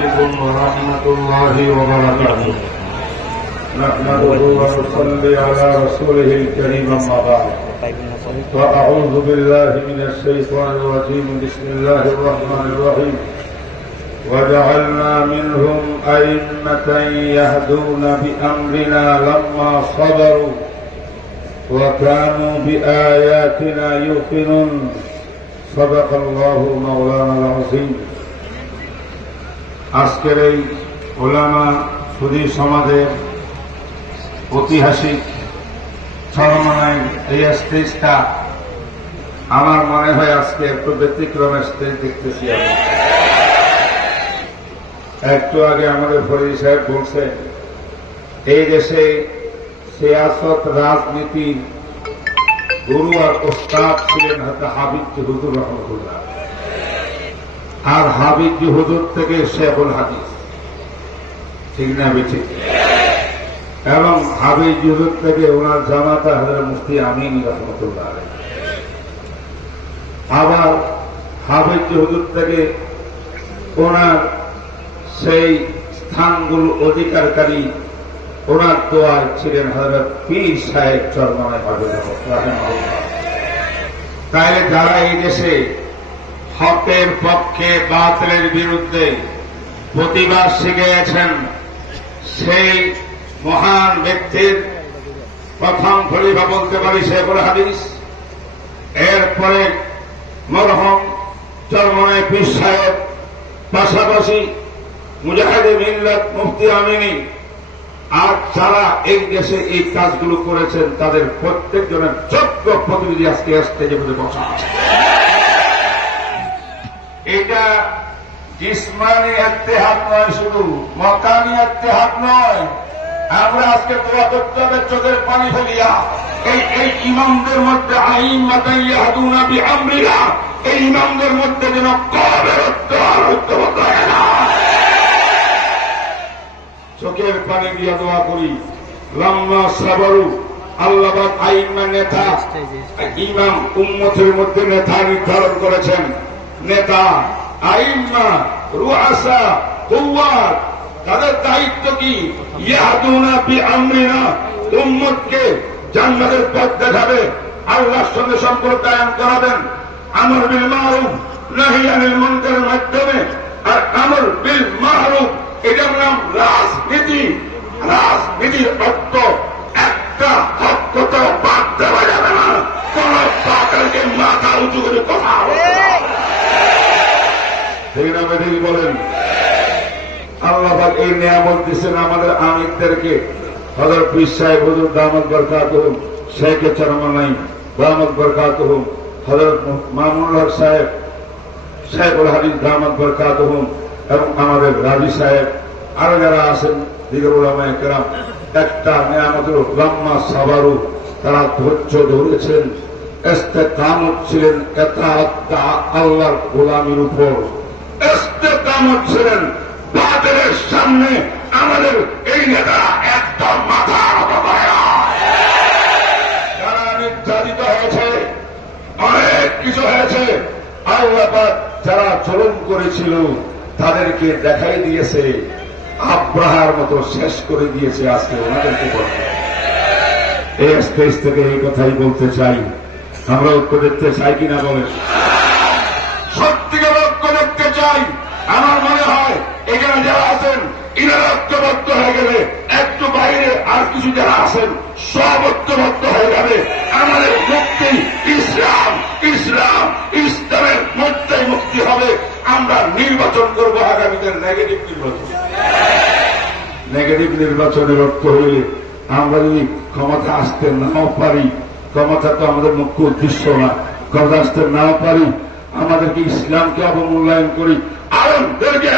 عليكم ورحمة الله وبركاته. نحمده ونصلي على رسوله الكريم أما بعد. وأعوذ بالله من الشيطان الرجيم. بسم الله الرحمن الرحيم. وجعلنا منهم أئمة يهدون بأمرنا لما صبروا وكانوا بآياتنا يوقنون. صدق الله مولانا العظيم. আজকের এই উলামা সুধী সমাজের ঐতিহাসিক চরমনায় এই স্টেজটা আমার মনে হয় আজকে একটু ব্যতিক্রমের স্টেজ দেখতেছি। একটু আগে আমাদের ফরিদ সাহেব বলছেন এই দেশে সিয়াসত রাজনীতি গুরু আর ওস্তাদ ছিলেন হয়তো হাবিবজি হুজুর রহমতুল্লাহ, আর হাবিবজি হুজুর থেকে শেখুল হাদিস, ঠিক না বেঠিক? এবং হাবিবজি হুজুর থেকে ওনার জামাতা হযরত মুফতি আমিন রহমতুল্লাহ। আবার হাবিবজি হুজুর থেকে ওনার সেই স্থানগুলো অধিকারকারী ওনার দোয়ায় ছিলেন হযরত পীর সাহেব চরমনায় রাহিমাহুল্লাহ। তাইলে যারা এই দেশে হকের পক্ষে বাতিলের বিরুদ্ধে প্রতিবাদ শিখিয়েছেন, সেই মহান ব্যক্তির প্রথম খলিফা বলতে পারি শেখুল হাদিস, এরপরে মরহুম চরমনায় পীর সাহেব, পাশাপাশি মুজাহিদে মিল্লাত মুফতি আমিনী। আর যারা এই দেশে এই কাজগুলো করেছেন তাদের প্রত্যেকজনের যোগ্য প্রতিনিধি আজকে স্টেজে বসা আছে। এটা জিসমানি ইত্তেহাদ নয়, শুধু মকানি ইত্তেহাদ নয়। আমরা আজকে দোয়া করতে হবে চোখের পানি ফেলিয়া এই ইমামদের মধ্যে আইম্মাতান ইয়াহদুনা বিআমরিনা, এই ইমামদের মধ্যে যেন কবের ঐক্যবদ্ধ হয় না। চোখের পানি দিয়ে দোয়া করি। লাম্মা সাবরু, আল্লাহ পাক আইম্মা নেতা, ইমাম উম্মতের মধ্যে নেতা নির্ধারণ করেছেন। নেতা, আইম্মা, রুআসা, কুওয়াত, তাদের দায়িত্ব কি? ইয়াহদুনা বিআমরিনা, উম্মতকে জান্নাতের পথ দেখাবে, আল্লাহর সঙ্গে সম্পর্ক কায়েম করাবেন, আমর বিল মারুফ নাহি আনিল মুনকারের মাধ্যমে। আর আমর বিল মারুফ এটার নাম রাজনীতি। রাজনীতির অর্থ একটা হক কোথাও বাদ দেওয়া যাবে না, কোন পাকারকে মাথা উঁচু করে কথা বলেন। আল্লাহ পাক এই নিয়ামত দিচ্ছেন আমাদের আমিরদেরকে। হযরত পীর সাহেব হুজুর দামাত বরকাতুহুম, শেখ চরমনাই দামাত বরকাতুহুম, হযরত মামুনুল হক সাহেব, শেখুল হাদিস দামাত বরকাতুহুম, এবং আমাদের রাজি সাহেব, আরো যারা আছেন দিগর উলামায়ে কেরাম। একটা নিয়ামতের লাম্মা সাবারু, তারা ধৈর্য ধরেছেন, ইস্তেকামত ছিলেন আল্লাহর গোলামির উপর, ইস্তেকামত ছিলেন বাতিলের সামনে। আমাদের এই নেতারা একদম মাথা নত করে না। যারা নির্যাতিত হয়েছে, অনেক কিছু হয়েছে, আল্লাহ পাক যারা জুলুম করেছিল তাদেরকে দেখাই দিয়েছে, আব্রাহার মতো শেষ করে দিয়েছে। আজকে ওনাদেরকে বলতে এই স্টেজ থেকে এই কথাই বলতে চাই। আমরা ঐক্য দেখতে চাই কিনা বলেন? সত্যিকার ঐক্য দেখতে চাই। আমার মনে হয় এখানে যারা আছেন ইনারা ঐক্যবদ্ধ হয়ে গেলে একটু বাইরে আর কিছু যারা আছেন সব ঐক্যবদ্ধ হয়ে যাবে। আমাদের মুক্তি ইসলাম, ইসলাম ইসলামের মধ্যেই মুক্তি হবে। আমরা নির্বাচন করব আগামীদের নেগেটিভ নির্বাচন। নেগেটিভ নির্বাচনের অর্থ হইলে আমরা যদি ক্ষমতা আসতে নাও পারি, ক্ষমতা তো আমাদের মুখ্য উদ্দেশ্য না, ক্ষমতা আসতে নাও পারি, আমাদেরকে ইসলামকে অবমূল্যায়ন করি, আলেমদেরকে